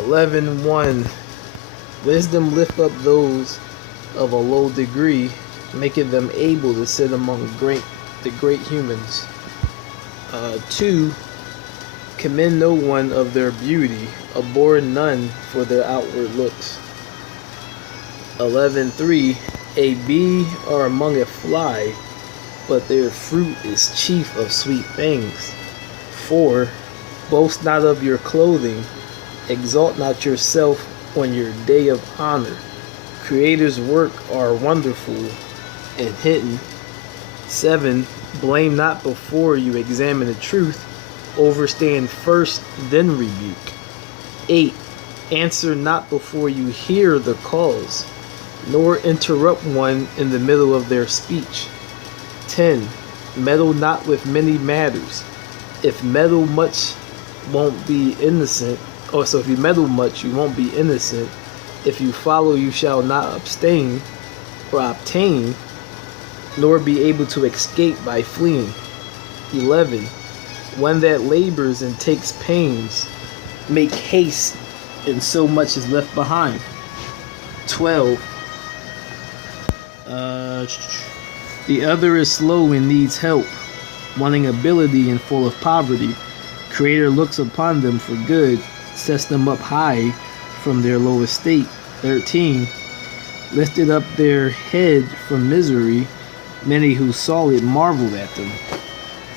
11:1. Wisdom lift up those of a low degree, making them able to sit among the great humans. 2. Commend no one of their beauty, abhor none for their outward looks. 11:3. A bee are among a fly, but their fruit is chief of sweet things. 4. Boast not of your clothing, exalt not yourself on your day of honor. Creator's work are wonderful and hidden. 7. Blame not before you examine the truth, overstand first, then rebuke. 8. Answer not before you hear the cause, nor interrupt one in the middle of their speech. 10. Meddle not with many matters. If meddle much, won't be innocent. So if you meddle much, you won't be innocent. If you follow, you shall not abstain or obtain, nor be able to escape by fleeing. 11. One that labors and takes pains, make haste, and so much is left behind. 12. The other is slow and needs help, wanting ability and full of poverty. Creator looks upon them for good, sets them up high from their low estate. 13. Lifted up their head from misery, many who saw it marveled at them.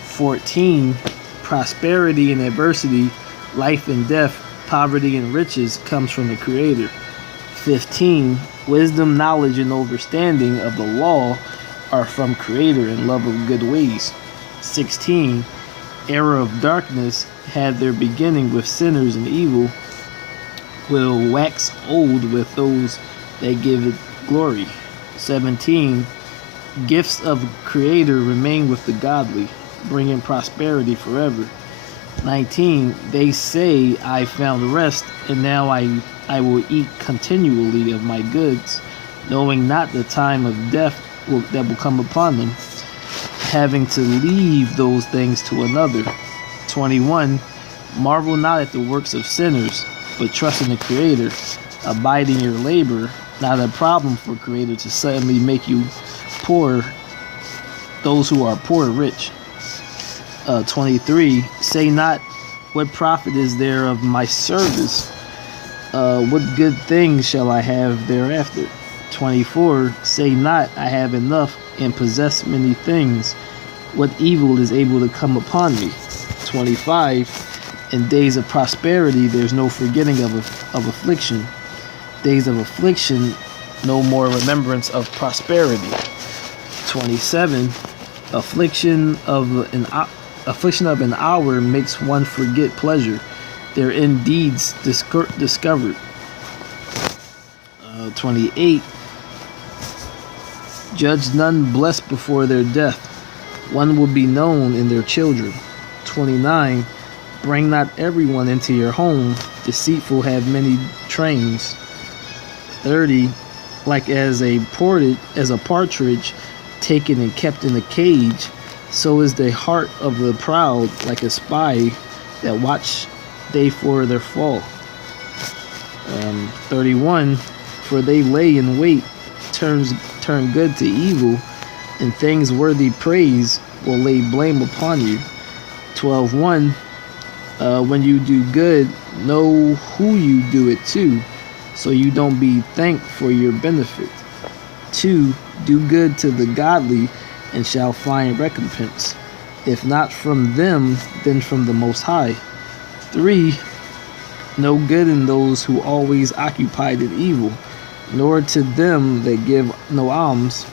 14. Prosperity and adversity, life and death, poverty and riches comes from the Creator. 15. Wisdom, knowledge, and understanding of the law are from Creator and love of good ways. 16. Era of darkness had their beginning with sinners, and evil will wax old with those that give it glory. 17. Gifts of Creator remain with the godly, bringing prosperity forever. 19. They say, I found rest, and now I will eat continually of my goods, knowing not the time of death that will come upon them, having to leave those things to another. 21. Marvel not at the works of sinners, but trust in the Creator. Abide in your labor. Not a problem for Creator to suddenly make you poor, those who are poor rich. 23. Say not, what profit is there of my service? What good things shall I have thereafter? 24. Say not, I have enough and possess many things. What evil is able to come upon me? 25. In days of prosperity, there's no forgetting of affliction. Days of affliction, no more remembrance of prosperity. 27. Affliction of an hour makes one forget pleasure. Their indeeds discovered. 28. Judge none blessed before their death. One will be known in their children. 29. Bring not everyone into your home. Deceitful have many trains. 30. Like as a partridge taken and kept in a cage, so is the heart of the proud like a spy that watch they for their fall. 31. For they lay in wait, turn good to evil, and things worthy praise will lay blame upon you. 12:1. When you do good, know who you do it to, so you don't be thanked for your benefit. 2. Do good to the godly, and shall find recompense. If not from them, then from the Most High. 3. No good in those who always occupied in evil, nor to them that give no alms.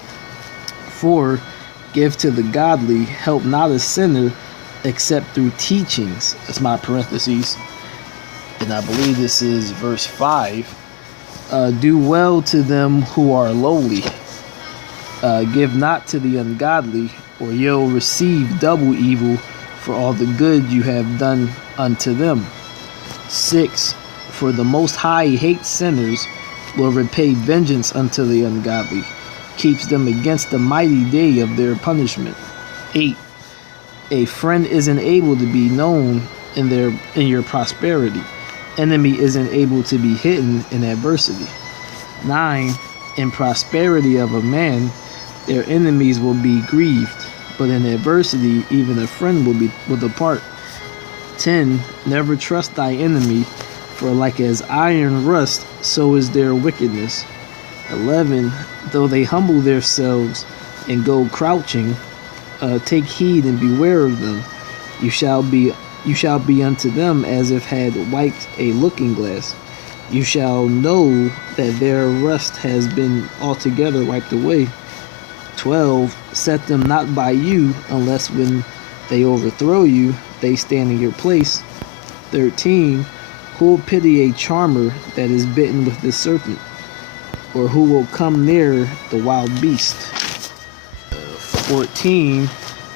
4. Give to the godly, help not a sinner, except through teachings. That's my parentheses. And I believe this is verse 5. Do well to them who are lowly. Give not to the ungodly, or you'll receive double evil for all the good you have done unto them. 6. For the Most High hates sinners, will repay vengeance unto the ungodly, keeps them against the mighty day of their punishment. 8. A friend isn't able to be known in your prosperity. enemy isn't able to be hidden in adversity. 9. In prosperity of a man, their enemies will be grieved, but in adversity, even a friend will depart. 10. Never trust thy enemy, for like as iron rust, so is their wickedness. 11. Though they humble themselves and go crouching, take heed and beware of them. You shall be unto them as if had wiped a looking glass. You shall know that their rust has been altogether wiped away. 12. Set them not by you, unless when they overthrow you, they stand in your place. 13. Who will pity a charmer that is bitten with the serpent? Or who will come near the wild beast? 14.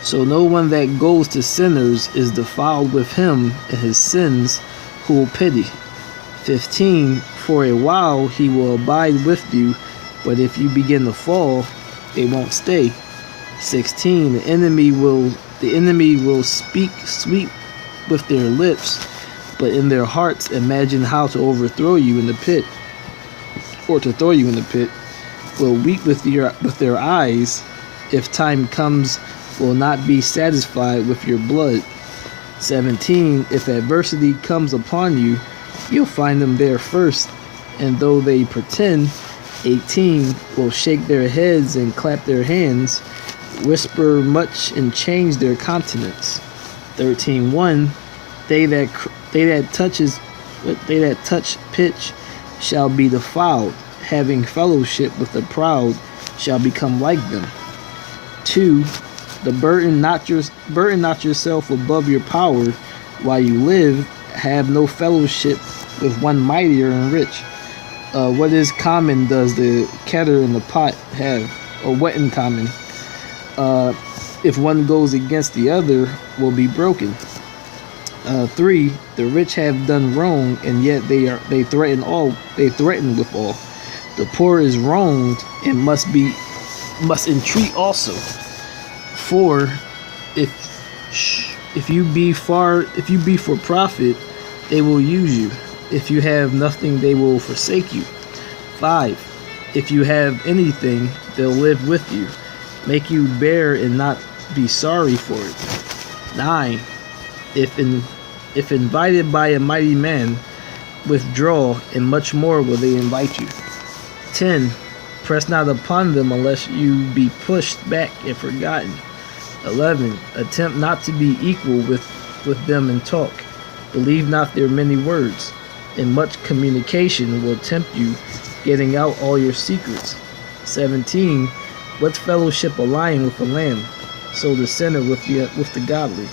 So no one that goes to sinners is defiled with him and his sins, who will pity. 15. For a while he will abide with you, but if you begin to fall, they won't stay. 16. The enemy will speak sweet with their lips, but in their hearts imagine how to overthrow you in the pit, or to throw you in the pit. Will weep with their eyes, if time comes, will not be satisfied with your blood. 17. If adversity comes upon you, you'll find them there first, and though they pretend. 18. Will shake their heads and clap their hands, whisper much and change their countenance. 13:1. They that touch pitch shall be defiled, having fellowship with the proud shall become like them. 2. Burden not yourself above your power while you live. Have no fellowship with one mightier and rich. What is common does the kettle and the pot have, or what in common? If one goes against the other, will be broken. 3. The rich have done wrong, and yet they threaten with all. The poor is wronged and must entreat also. 4. If you be for profit, they will use you. If you have nothing, they will forsake you. 5. If you have anything, they'll live with you, make you bear and not be sorry for it. 9. If invited by a mighty man, withdraw, and much more will they invite you. 10. Press not upon them unless you be pushed back and forgotten. 11. Attempt not to be equal with them in talk. Believe not their many words. And much communication will tempt you, getting out all your secrets. 17. What fellowship a lion with a lamb? So the sinner with the godly.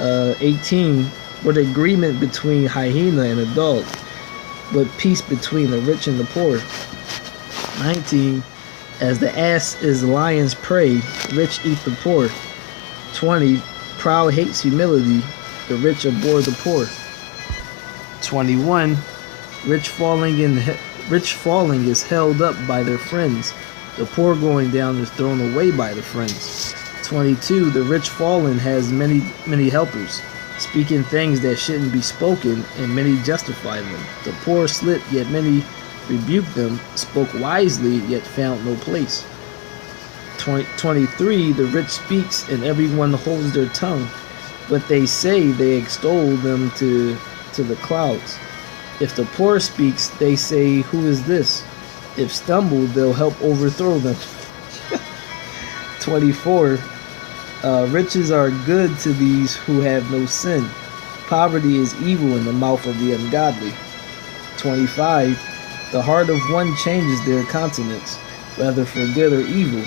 18. What agreement between hyena and a dog? What peace between the rich and the poor? 19. As the ass is lion's prey, rich eat the poor. 20. Proud hates humility, the rich abhor the poor. 21. Rich falling is held up by their friends. The poor going down is thrown away by the friends. 22. The rich fallen has many helpers, speaking things that shouldn't be spoken, and many justify them. The poor slip, yet many rebuke them, spoke wisely, yet found no place. 23. The rich speaks, and everyone holds their tongue. What they say, they extol them to the clouds. If the poor speaks, they say, who is this? If stumbled, they'll help overthrow them. 24. Riches are good to these who have no sin. Poverty is evil in the mouth of the ungodly. 25. The heart of one changes their countenance, whether for good or evil.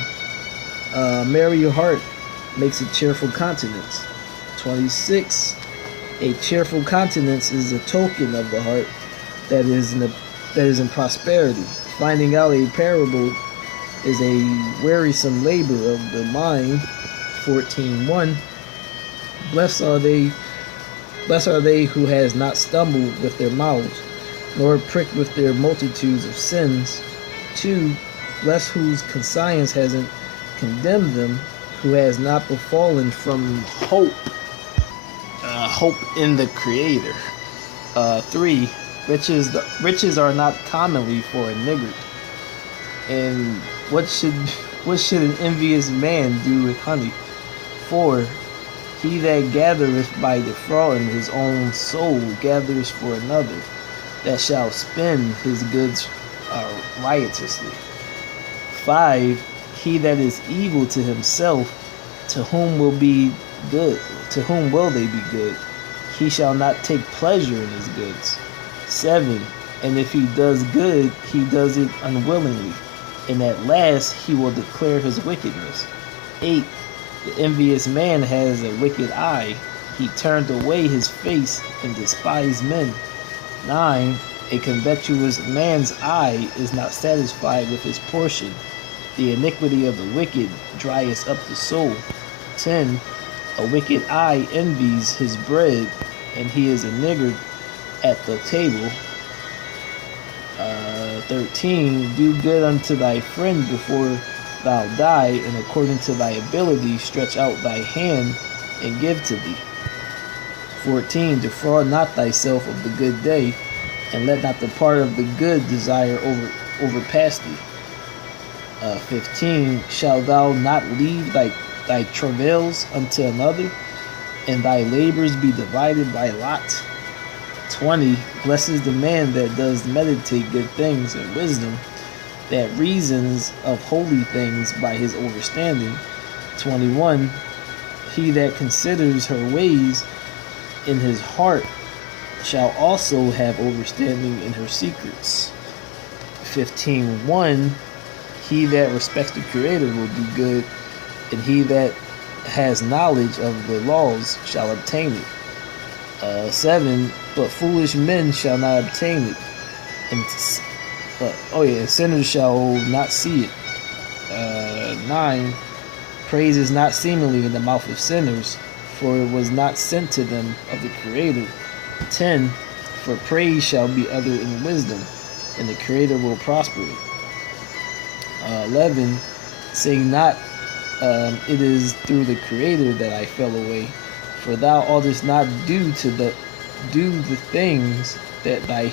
Merry heart makes a cheerful countenance. 26. A cheerful countenance is a token of the heart that is in prosperity. Finding out a parable is a wearisome labor of the mind. 14:1. Blessed are they who has not stumbled with their mouths, nor pricked with their multitudes of sins. 2. Blessed whose conscience hasn't condemned them, who has not befallen from hope in the Creator. 3. Riches are not commonly for a niggard. And what should an envious man do with honey? 4. He that gathereth by defrauding his own soul gathers for another, that shall spend his goods riotously. 5. He that is evil to himself, to whom will be good? To whom will they be good? He shall not take pleasure in his goods. 7. And if he does good, he does it unwillingly, and at last he will declare his wickedness. 8. The envious man has a wicked eye. He turned away his face and despised men. 9. A covetous man's eye is not satisfied with his portion. The iniquity of the wicked drieth up the soul. 10. A wicked eye envies his bread, and he is a niggard at the table. 13. Do good unto thy friend before thou die, and according to thy ability stretch out thy hand and give to thee. 14. Defraud not thyself of the good day, and let not the part of the good desire overpass thee. 15. Shall thou not leave thy travails unto another, and thy labors be divided by lot? 20. Blessed is the man that does meditate good things and wisdom, that reasons of holy things by his understanding. 21. He that considers her ways in his heart shall also have understanding in her secrets. 15:1. He that respects the Creator will do good, and he that has knowledge of the laws shall obtain it. 7. But foolish men shall not obtain it, and sinners shall not see it. 9. Praise is not seemingly in the mouth of sinners, for it was not sent to them of the Creator. 10. For praise shall be uttered in wisdom, and the Creator will prosper it. 11. Say not, it is through the Creator that I fell away, for thou oughtest not do the things that thy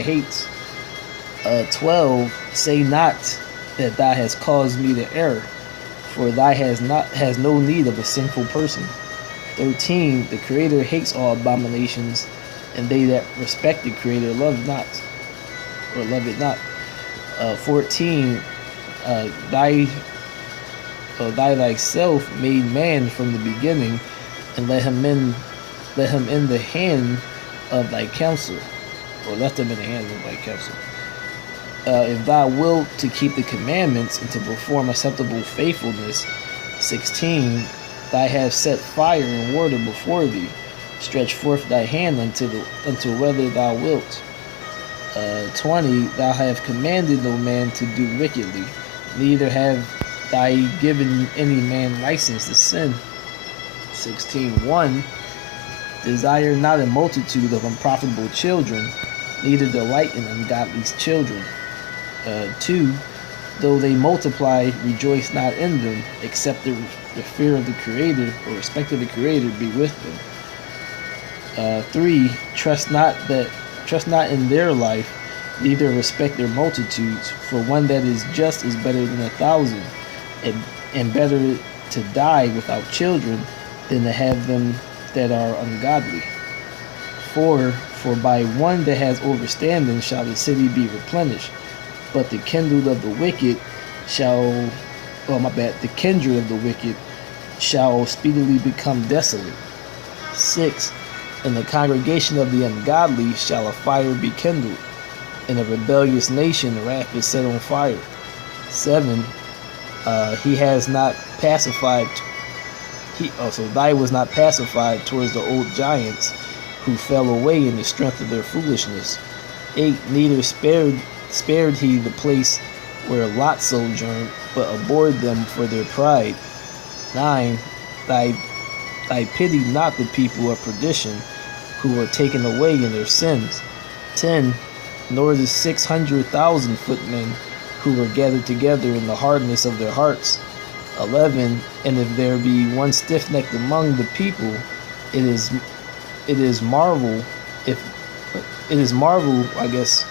hates. 12. Say not that thou hast caused me to err, for thou has no need of a sinful person. 13. The Creator hates all abominations, and they that respect the Creator love it not. 14. Thy thyself made man from the beginning, and let him in the hand of thy counsel, or left him in the hand of thy counsel. If thou wilt to keep the commandments and to perform acceptable faithfulness. 16. Thou hast set fire and water before thee. Stretch forth thy hand unto whether thou wilt. 20. Thou hast commanded no man to do wickedly, neither have thou given any man license to sin. 16:1. Desire not a multitude of unprofitable children, neither delight in ungodly children. 2. Though they multiply, rejoice not in them, except the fear of the Creator, or respect of the Creator, be with them. 3. Trust not in their life, neither respect their multitudes, for one that is just is better than 1,000, and better to die without children than to have them that are ungodly. 4. For by one that has understanding shall the city be replenished, but the kindred of the wicked shall speedily become desolate. 6. In the congregation of the ungodly shall a fire be kindled, in a rebellious nation wrath is set on fire. 7. He has not pacified. Thy was not pacified towards the old giants, who fell away in the strength of their foolishness. 8. Neither spared he the place where Lot sojourned, but abhorred them for their pride. 9. Thy pity not the people of perdition, who were taken away in their sins. 10. Nor the 600,000 footmen, who were gathered together in the hardness of their hearts. 11. And if there be one stiff-necked among the people, it is marvel if It is marvel, I guess.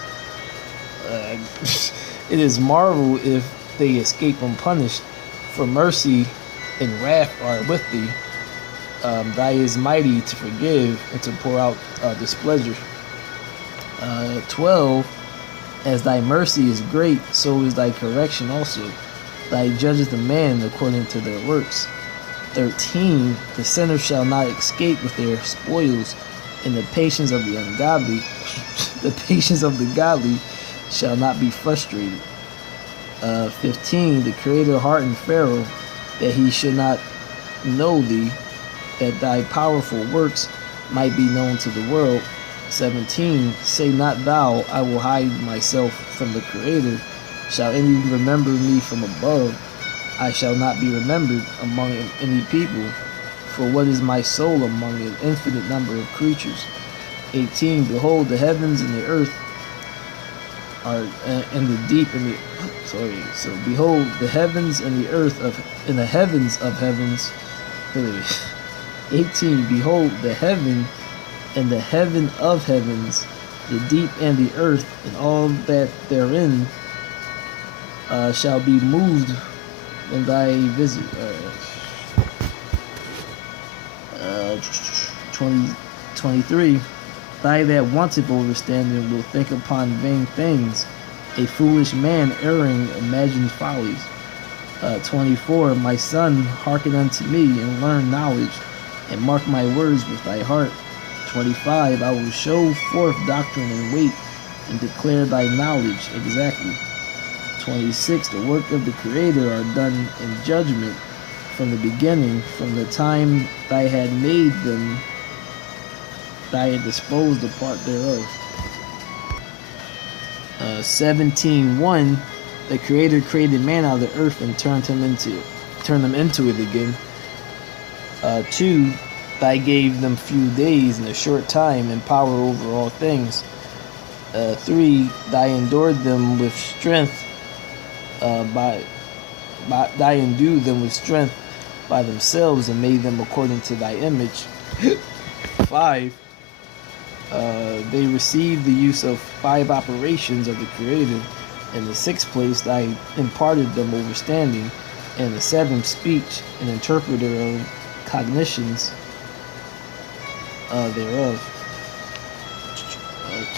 It is marvel if they escape unpunished, for mercy and wrath are with thee. Thy is mighty to forgive and to pour out displeasure. 12. As thy mercy is great, so is thy correction also. Thy judgeth the man according to their works. 13. The sinner shall not escape with their spoils, and the patience of the ungodly, the patience of the godly shall not be frustrated. 15. The Creator hardened Pharaoh, that he should not know thee, that thy powerful works might be known to the world. 17. Say not thou, I will hide myself from the Creator. Shall any remember me from above? I shall not be remembered among any people. For what is my soul among an infinite number of creatures? 18. Behold, the heavens and the earth are, and the deep and the, so behold, the heavens and the earth and the heavens of heavens. 18. Behold, the heaven and the heaven of heavens, the deep and the earth, and all that therein shall be moved in thy visit. 23. Thy that wanteth understanding will think upon vain things. A foolish man erring imagines follies. 24. My son, hearken unto me, and learn knowledge, and mark my words with thy heart. 25. I will show forth doctrine and weight, and declare thy knowledge exactly. 26. The work of the Creator are done in judgment from the beginning, from the time thy had made them, thy had disposed the part thereof. 17:1. The Creator created man out of the earth and turned them into it again. 2. Thy gave them few days and a short time, and power over all things. 3. Thy endued them with strength thy endued them with strength by themselves, and made them according to thy image. 5. They received the use of 5 operations of the Creator. In the 6th place, thy imparted them understanding. In the 7th, speech, an interpreter of cognitions thereof.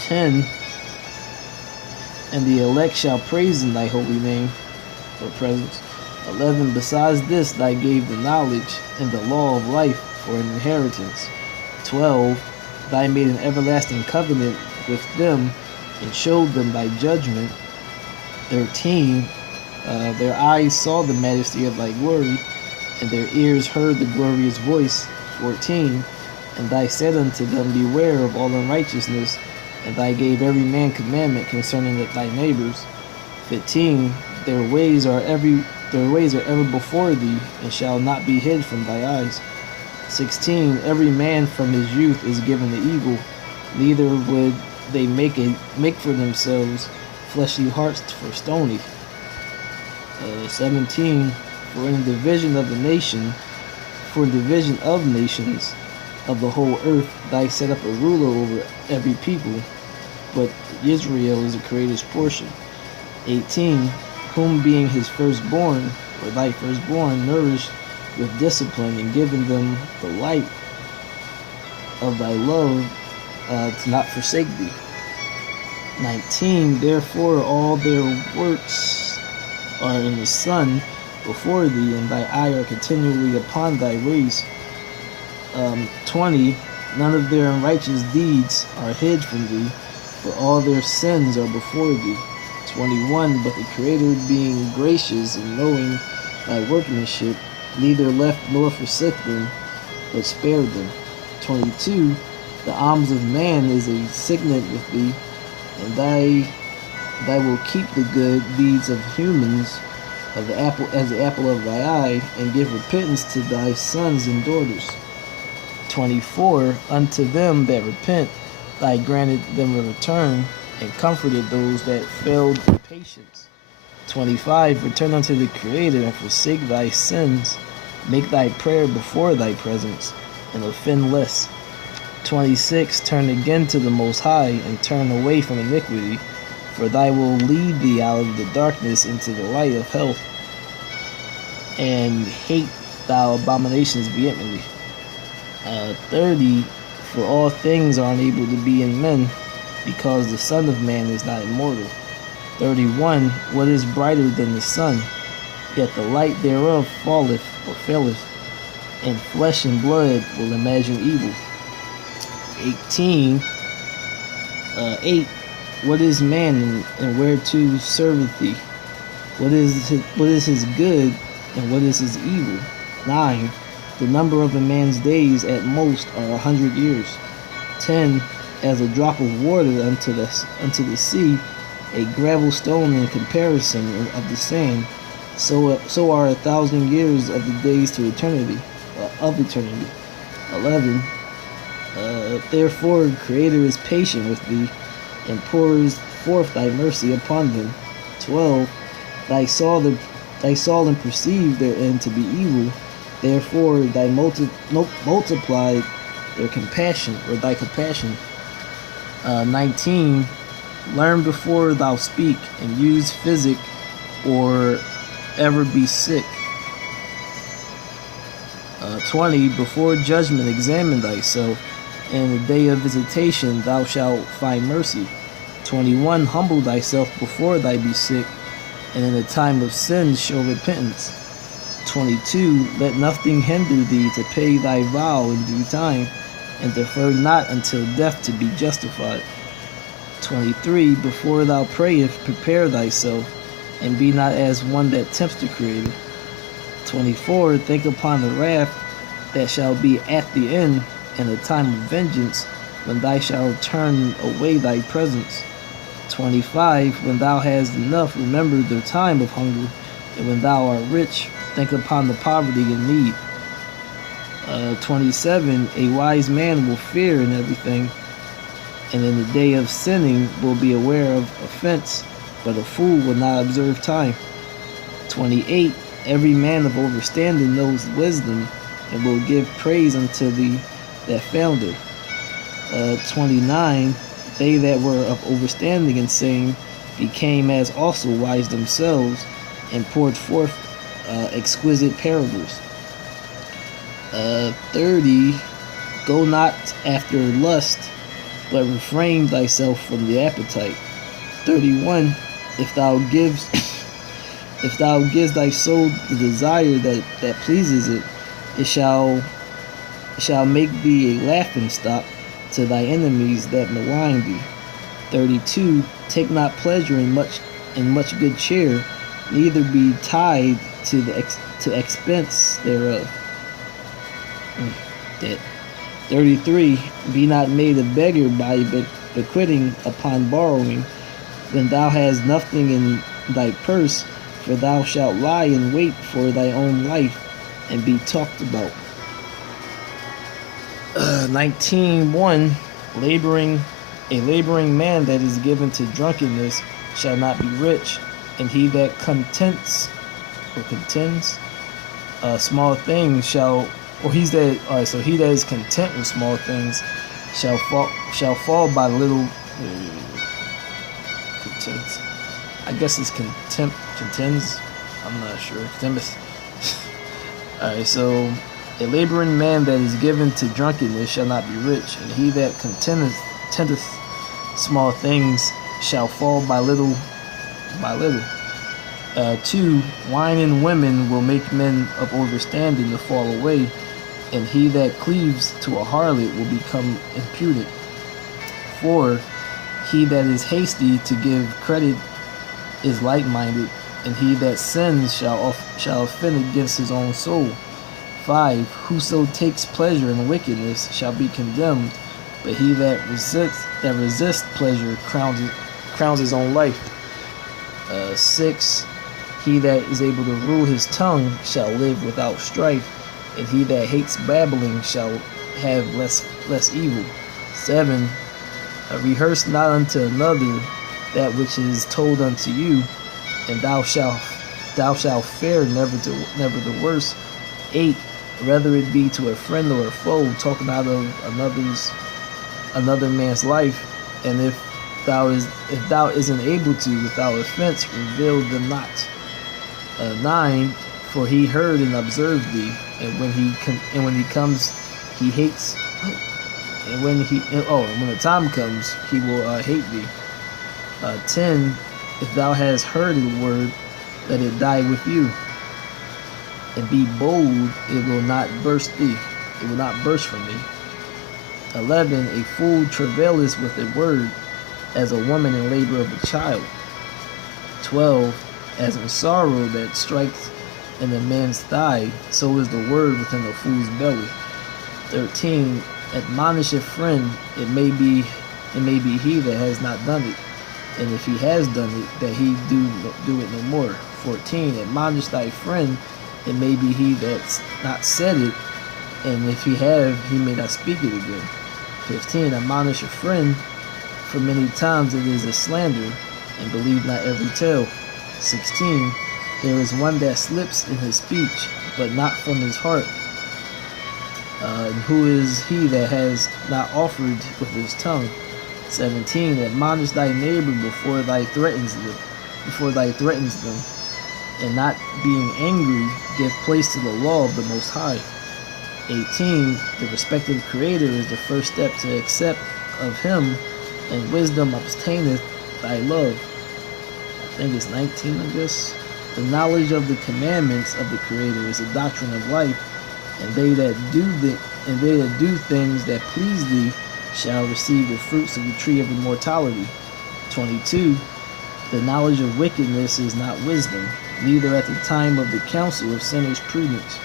10. And the elect shall praise in thy holy name, or presence. 11. Besides this, thy gave the knowledge and the law of life for an inheritance. 12. Thy made an everlasting covenant with them, and showed them thy judgment. 13. Their eyes saw the majesty of thy glory, and their ears heard the glorious voice. 14. And thy said unto them, beware of all unrighteousness, and thy gave every man commandment concerning thy neighbors. 15. Their ways are ever before thee, and shall not be hid from thy eyes. 16. Every man from his youth is given the evil, neither would they make for themselves fleshly hearts for stony. 17. For in the division of nations of the whole earth, thy set up a ruler over every people, but Israel is the Creator's portion. 18. Whom being his firstborn, or thy firstborn, nourished with discipline, and given them the light of thy love, to not forsake thee. 19. Therefore all their works are in the sun before thee, and thy eye are continually upon thy race. 20. None of their unrighteous deeds are hid from thee, for all their sins are before thee. 21. But the Creator, being gracious and knowing thy workmanship, neither left nor forsook them, but spared them. 22. The alms of man is a signet with thee, and thy will keep the good deeds of humans as the apple of thy eye, and give repentance to thy sons and daughters. 24. Unto them that repent, thy granted them a return, and comforted those that failed in patience. 25. Return unto the Creator, and forsake thy sins. Make thy prayer before thy presence, and offend less. 26. Turn again to the Most High, and turn away from iniquity, for thy will lead thee out of the darkness into the light of health, and hate thou abominations vehemently. 30. For all things are unable to be in men, because the Son of Man is not immortal. 31. What is brighter than the sun? Yet the light thereof falleth or faileth, and flesh and blood will imagine evil. 18. 8. What is man, and whereto serveth he? What is his good, and what is his evil? 9. The number of a man's days at most are 100 years. 10. As a drop of water unto the sea, a gravel stone in comparison of the same, so are 1,000 years of the days to eternity, of eternity. 11. Therefore, Creator is patient with thee, and pours forth thy mercy upon them. 12. Thy saw and perceived their end to be evil, therefore thy multiplied their compassion, or thy compassion. 19. Learn before thou speak, and use physic, or ever be sick. 20. Before judgment examine thyself, and in the day of visitation thou shalt find mercy. 21. Humble thyself before thou be sick, and in the time of sin show repentance. 22. Let nothing hinder thee to pay thy vow in due time, and defer not until death to be justified. 23. Before thou prayest, prepare thyself, and be not as one that tempts the Creator. 24. Think upon the wrath that shall be at the end, and the time of vengeance, when thou shalt turn away thy presence. 25. When thou hast enough, remember the time of hunger, and when thou art rich, think upon the poverty and need. 27. A wise man will fear in everything, and in the day of sinning will be aware of offense, but a fool will not observe time. 28. Every man of overstanding knows wisdom, and will give praise unto thee that found it. 29. They that were of overstanding in saying became as also wise themselves, and poured forth exquisite parables. 30. Go not after lust, but refrain thyself from the appetite. 31. If thou givest thy soul the desire that pleases it, it shall make thee a laughing stock to thy enemies that malign thee. 32. Take not pleasure in much good cheer, neither be tied to expense thereof. 33. Be not made a beggar by bequitting upon borrowing, when thou hast nothing in thy purse, for thou shalt lie in wait for thy own life, and be talked about. 19:1. A laboring man that is given to drunkenness shall not be rich, and he that contends small things shall, or he that is content with small things shall fall by little. Contents. I guess it's contends. I'm not sure. Alright, so a laboring man that is given to drunkenness shall not be rich, and he that contendeth small things shall fall by little. 2. Wine and women will make men of overstanding to fall away, and he that cleaves to a harlot will become impudent. 4. He that is hasty to give credit is light-minded, and he that sins shall offend against his own soul. 5. Whoso takes pleasure in wickedness shall be condemned, but he that resists pleasure crowns his own life. 6. He that is able to rule his tongue shall live without strife, and he that hates babbling shall have less evil. 7. Rehearse not unto another that which is told unto you, and thou shalt fare never the worse. 8. Whether it be to a friend or a foe, talk not of another's another man's life, and if thou isn't able to without offense, reveal them not. 9. For he heard and observed thee, and when he comes, he hates. And when the time comes, he will hate thee. 10. If thou hast heard the word, let it die with you, and be bold; it will not burst thee. It will not burst from thee. 11. A fool travaileth with a word, as a woman in labor of a child. 12. As in sorrow that strikes in a man's thigh, so is the word within a fool's belly. 13. Admonish a friend; it may be he that has not done it, and if he has done it, that he do it no more. 14. Admonish thy friend; it may be he that's not said it, and if he have, he may not speak it again. 15. Admonish a friend, for many times it is a slander, and believe not every tale. 16. There is one that slips in his speech, but not from his heart. Who is he that has not offered with his tongue? 17. Admonish thy neighbor before thy threatens them, and not being angry, give place to the law of the Most High. 18. The respect of the Creator is the first step to accept of Him, and wisdom obtaineth thy love. I think it's 19 of this. The knowledge of the commandments of the Creator is the doctrine of life, and they that do things that please thee shall receive the fruits of the tree of immortality. 22. The knowledge of wickedness is not wisdom, neither at the time of the counsel of sinners prudence.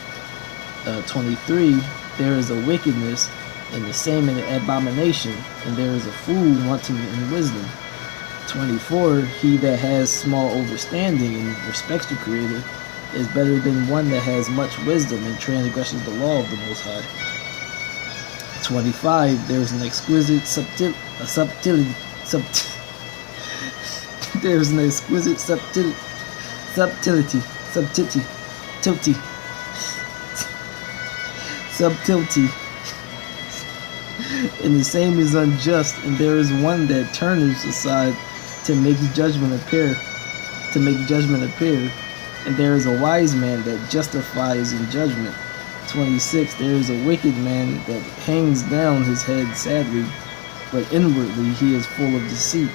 23. There is a wickedness, and the same an abomination, and there is a fool wanting in wisdom. 24. He that has small understanding and respects the Creator is better than one that has much wisdom and transgresses the law of the Most High. 25. There is an exquisite subtlety. There is an exquisite subtlety, and the same is unjust, and there is one that turneth aside to make judgment appear, and there is a wise man that justifies in judgment. 26. There is a wicked man that hangs down his head sadly, but inwardly he is full of deceit.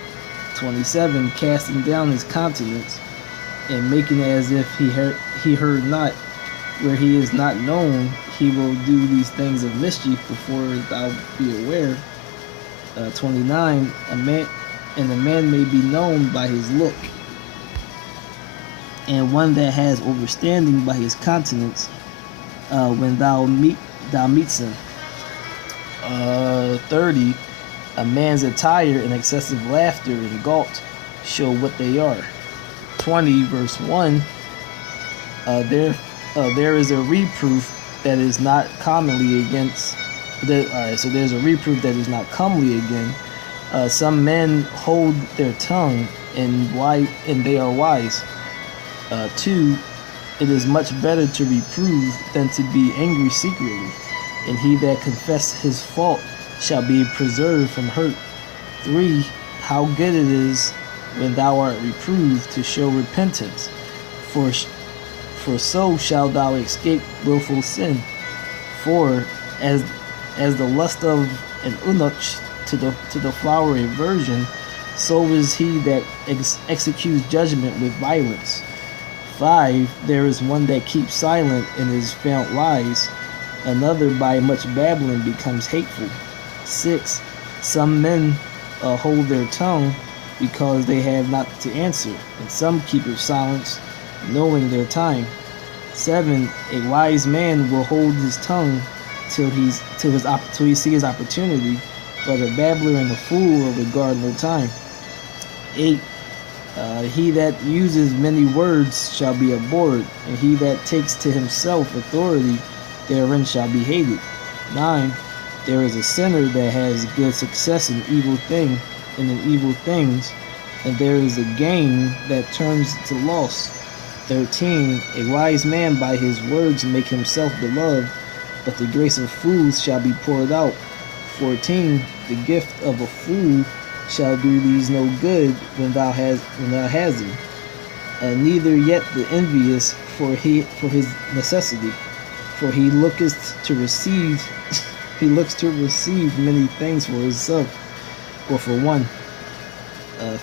27. Casting down his countenance, and making as if he heard not, where he is not known, he will do these things of mischief before thou be aware. 29. A man may be known by his look, and one that has understanding by his countenance, when thou meets him. 30. A man's attire and excessive laughter and galt show what they are. 20 verse 1. There is a reproof that is not commonly against. So there's a reproof that is not comely again. Some men hold their tongue, and they are wise. 2. It is much better to reprove than to be angry secretly, and he that confesses his fault shall be preserved from hurt. 3. How good it is when thou art reproved to show repentance, for so shalt thou escape willful sin. 4. As the lust of an eunuch to the flowery virgin, so is he that executes judgment with violence. 5. There is one that keeps silent and is found wise, another by much babbling becomes hateful. 6. Some men hold their tongue because they have not to answer, and some keep silence, knowing their time. 7. A wise man will hold his tongue till he sees his opportunity, but a babbler and a fool will regard no time. 8. He that uses many words shall be abhorred, and he that takes to himself authority therein shall be hated. 9. There is a sinner that has good success in evil things, and there is a gain that turns to loss. 13. A wise man by his words make himself beloved, but the grace of fools shall be poured out. 14, the gift of a fool shall do thee no good when thou hast him. Neither yet the envious for his necessity, for he looketh to receive he looks to receive many things for himself, or for one.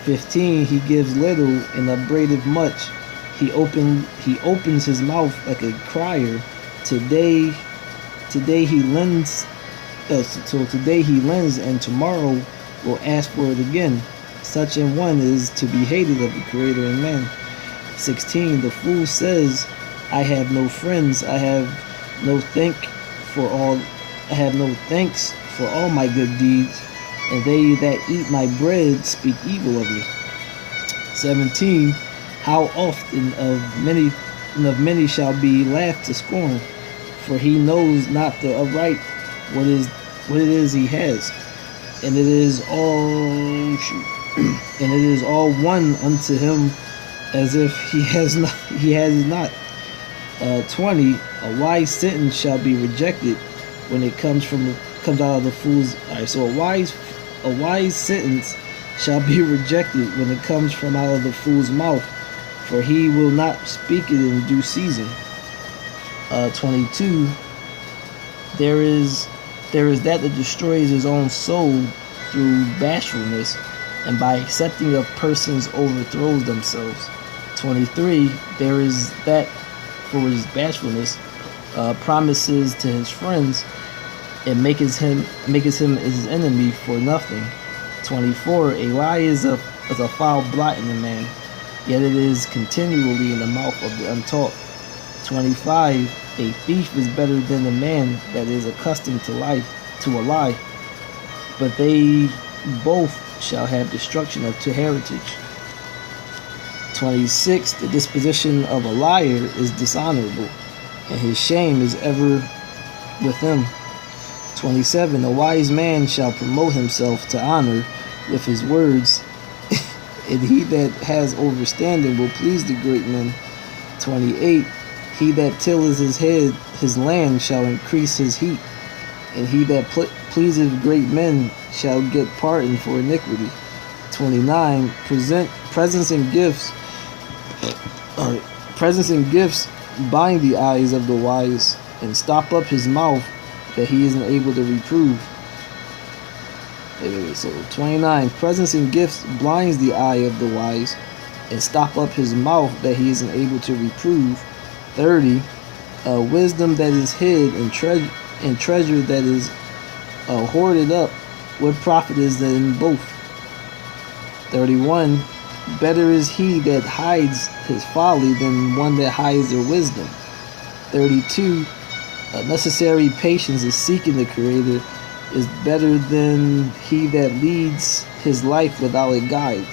15, he gives little and upbraideth much. He opens his mouth like a crier. Today he lends. So today he lends, and tomorrow will ask for it again. Such an one is to be hated of the Creator and man. 16, the fool says, I have no friends. I have no thanks for all my good deeds, and they that eat my bread speak evil of me. 17, how often of many shall be laughed to scorn, for he knows not the upright what it is he has, and it is all one unto him as if he has not. 20, a wise sentence shall be rejected when it comes out of the fool's. Alright, so a wise sentence shall be rejected when it comes from out of the fool's mouth, for he will not speak it in due season. 22, there is that destroys his own soul through bashfulness, and by accepting of persons overthrows themselves. 23, there is that for his bashfulness promises to his friends, and maketh him his enemy for nothing. 24, a lie is a foul blot in a man, yet it is continually in the mouth of the untaught. 25, a thief is better than a man that is accustomed to a lie, but they both shall have destruction to heritage. 26, the disposition of a liar is dishonorable, and his shame is ever with him. 27, a wise man shall promote himself to honor with his words, and he that has overstanding will please the great men. 28, he that tilleth his land shall increase his heat, and he that pleaseth great men shall get pardon for iniquity. 29, presents and gifts bind the eyes of the wise, and stop up his mouth that he isn't able to reprove. So 29, presents and gifts blinds the eye of the wise, and stop up his mouth that he isn't able to reprove. 30, wisdom that is hid and treasure that is hoarded up, what profit is there in both? 31, better is he that hides his folly than one that hides their wisdom. 32, necessary patience is seeking the Creator is better than he that leads his life without a guide.